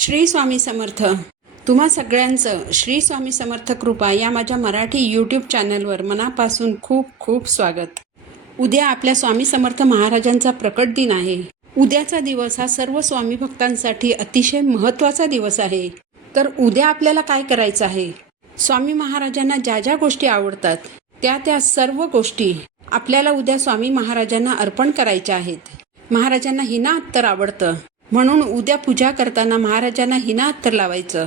श्री स्वामी समर्थ. तुम्हा सगळ्यांचं श्री स्वामी समर्थ कृपा या माझ्या मराठी यूट्यूब चॅनलवर मनापासून खूप खूप स्वागत. उद्या आपल्या स्वामी समर्थ महाराजांचा प्रकट दिन आहे. उद्याचा दिवस हा सर्व स्वामी भक्तांसाठी अतिशय महत्त्वाचा दिवस आहे. तर उद्या आपल्याला काय करायचं आहे? स्वामी महाराजांना ज्या ज्या गोष्टी आवडतात त्या सर्व गोष्टी आपल्याला उद्या स्वामी महाराजांना अर्पण करायच्या आहेत. महाराजांना हिना अत्तर आवडतं म्हणून उद्या पूजा करताना महाराजांना हिना अत्तर लावायचं.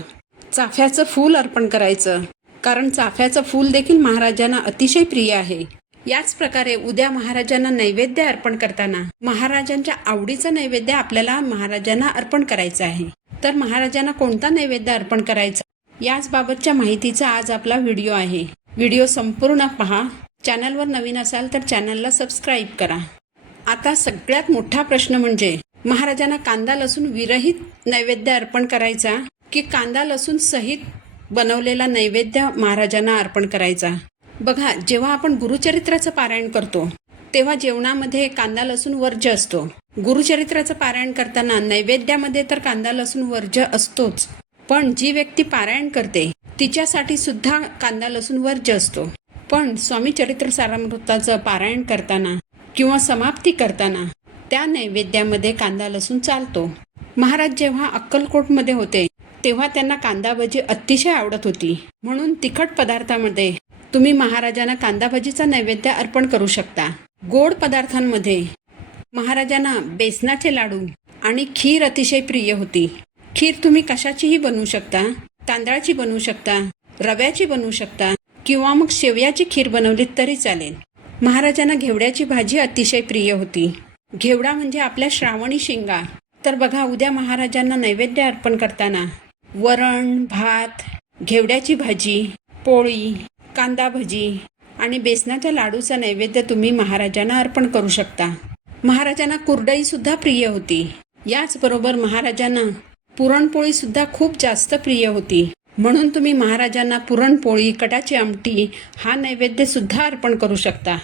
चाफ्याचं फूल अर्पण करायचं, कारण चाफ्याचं फूल देखील महाराजांना अतिशय प्रिय आहे. याच प्रकारे उद्या महाराजांना नैवेद्य अर्पण करताना महाराजांच्या आवडीचं नैवेद्य आपल्याला महाराजांना अर्पण करायचं आहे. तर महाराजांना कोणता नैवेद्य अर्पण करायचा याच बाबतच्या माहितीचा आज आपला व्हिडिओ आहे. व्हिडिओ संपूर्ण पहा. चॅनलवर नवीन असाल तर चॅनलला सबस्क्राईब करा. आता सगळ्यात मोठा प्रश्न म्हणजे महाराजांना कांदा लसूण विरहित नैवेद्य अर्पण करायचा की कांदा लसूण सहित बनवलेला नैवेद्य महाराजांना अर्पण करायचा. बघा, जेव्हा आपण गुरुचरित्राचं पारायण करतो तेव्हा जेवणामध्ये कांदा लसूण वर्ज्य असतो. गुरुचरित्राचं पारायण करताना नैवेद्यामध्ये तर कांदा लसूण वर्ज्य असतोच, पण जी व्यक्ती पारायण करते तिच्यासाठी सुद्धा कांदा लसूण वर्ज्य असतो. पण स्वामी चरित्र सारामृताचं पारायण करताना किंवा समाप्ती करताना त्या नैवेद्यामध्ये कांदा लसूण चालतो. महाराज जेव्हा अक्कलकोटमध्ये होते तेव्हा त्यांना कांदा भजी अतिशय आवडत होती, म्हणून तिखट पदार्थामध्ये तुम्ही महाराजांना कांदा भजीचा नैवेद्य अर्पण करू शकता. गोड पदार्थांमध्ये महाराजांना बेसनाचे लाडू आणि खीर अतिशय प्रिय होती. खीर तुम्ही कशाचीही बनवू शकता. तांदळाची बनवू शकता, रव्याची बनवू शकता किंवा मग शेवयाची खीर बनवली तरी चालेल. महाराजांना घेवड्याची भाजी अतिशय प्रिय होती. घेवडा म्हणजे आपल्या श्रावणी शेंगा. तर बघा, उद्या महाराजांना नैवेद्य अर्पण करताना वरण भात, घेवड्याची भाजी, पोळी, कांदा भजी आणि बेसनाच्या लाडूचा नैवेद्य तुम्ही महाराजांना अर्पण करू शकता. महाराजांना कुरडई सुद्धा प्रिय होती. याचबरोबर महाराजांना पुरणपोळी सुद्धा खूप जास्त प्रिय होती, म्हणून तुम्ही महाराजांना पुरणपोळी, कटाची आमटी हा नैवेद्य सुद्धा अर्पण करू शकता.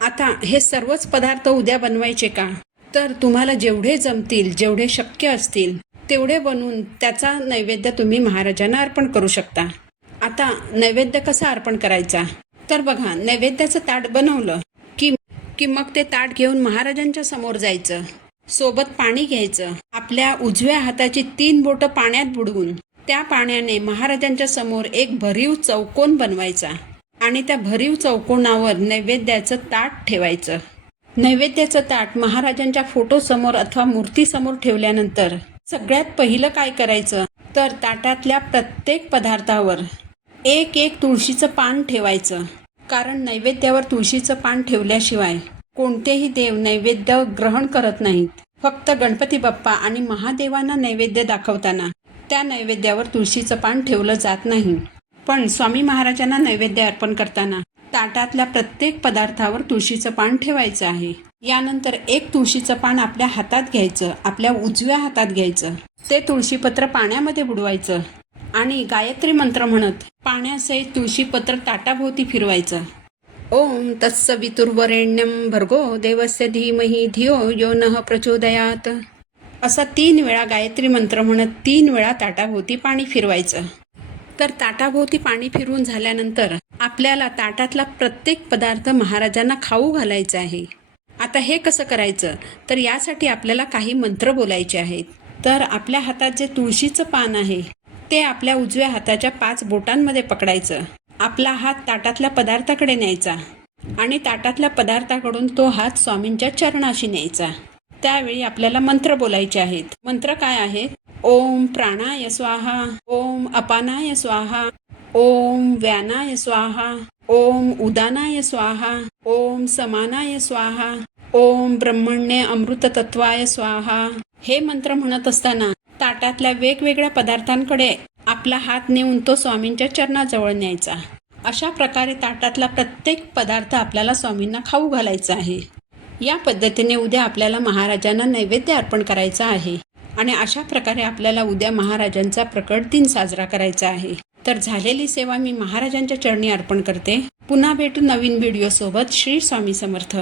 आता हे सर्वच पदार्थ उद्या बनवायचे का? तर तुम्हाला जेवढे जमतील, जेवढे शक्य असतील तेवढे बनवून त्याचा नैवेद्य तुम्ही महाराजांना अर्पण करू शकता. आता नैवेद्य कसा अर्पण करायचा? तर बघा, नैवेद्याचं ताट बनवलं की मग ते ताट घेऊन महाराजांच्या समोर जायचं. सोबत पाणी घ्यायचं. आपल्या उजव्या हाताची 3 बोटं पाण्यात बुडवून त्या पाण्याने महाराजांच्या समोर एक भरीव चौकोन बनवायचा आणि त्या भरीव चौकोनावर नैवेद्याचं ताट ठेवायचं. नैवेद्याचं ताट महाराजांच्या फोटोसमोर अथवा मूर्तीसमोर ठेवल्यानंतर सगळ्यात पहिलं काय करायचं तर ताटातल्या प्रत्येक पदार्थावर एक तुळशीचं पान ठेवायचं. कारण नैवेद्यावर तुळशीचं पान ठेवल्याशिवाय कोणतेही देव नैवेद्य ग्रहण करत नाहीत. फक्त गणपती बाप्पा आणि महादेवांना नैवेद्य दाखवताना त्या नैवेद्यावर तुळशीचं पान ठेवलं जात नाही. पण स्वामी महाराजांना नैवेद्य अर्पण करताना ताटातल्या प्रत्येक पदार्थावर तुळशीचं पान ठेवायचं आहे. यानंतर एक तुळशीचं पान आपल्या हातात घ्यायचं, आपल्या उजव्या हातात घ्यायचं. ते तुळशीपत्र पाण्यामध्ये बुडवायचं आणि गायत्री मंत्र म्हणत पाण्यासहित तुळशीपत्र ताटाभोवती फिरवायचं. ओम तत्सवितुर्वरेण्यं भर्गो देवस्य धीमहि धियो यो नः प्रचोदयात असा 3 वेळा गायत्री मंत्र म्हणत 3 वेळा ताटाभोवती पाणी फिरवायचं. तर ताटाभोवती पाणी फिरवून झाल्यानंतर आपल्याला ताटातला प्रत्येक पदार्थ महाराजांना खाऊ घालायचा आहे. आता हे कसं करायचं तर यासाठी आपल्याला काही मंत्र बोलायचे आहेत. तर आपल्या हातात जे तुळशीचं पान आहे ते आपल्या उजव्या हाताच्या 5 बोटांमध्ये पकडायचं. आपला हात ताटातल्या पदार्थाकडे न्यायचा आणि ताटातल्या पदार्थाकडून तो हात स्वामींच्या चरणाशी न्यायचा. त्यावेळी आपल्याला मंत्र बोलायचे आहेत. मंत्र काय आहेत? ओम प्राणाय स्वाहा, ओम अपानाय स्वाहा, ओम व्यानाय स्वाहा, ओम उदानाय स्वाहा, ओम समानाय स्वाहा, ओम ब्रह्मण्य अमृत तत्वाय स्वाहा. हे मंत्र म्हणत असताना ताटातल्या वेगवेगळ्या पदार्थांकडे आपला हात नेऊन तो स्वामींच्या चरणाजवळ न्यायचा. अशा प्रकारे ताटातला प्रत्येक पदार्थ आपल्याला स्वामींना खाऊ घालायचा आहे. या पद्धतीने उद्या आपल्याला महाराजांना नैवेद्य अर्पण करायचा आहे आणि अशा प्रकारे आपल्याला उद्या महाराजांचा प्रकट दिन साजरा करायचा आहे. तर झालेली सेवा मी महाराजांच्या चरणी अर्पण करते. पुन्हा भेटू नवीन व्हिडिओ सोबत. श्री स्वामी समर्थ.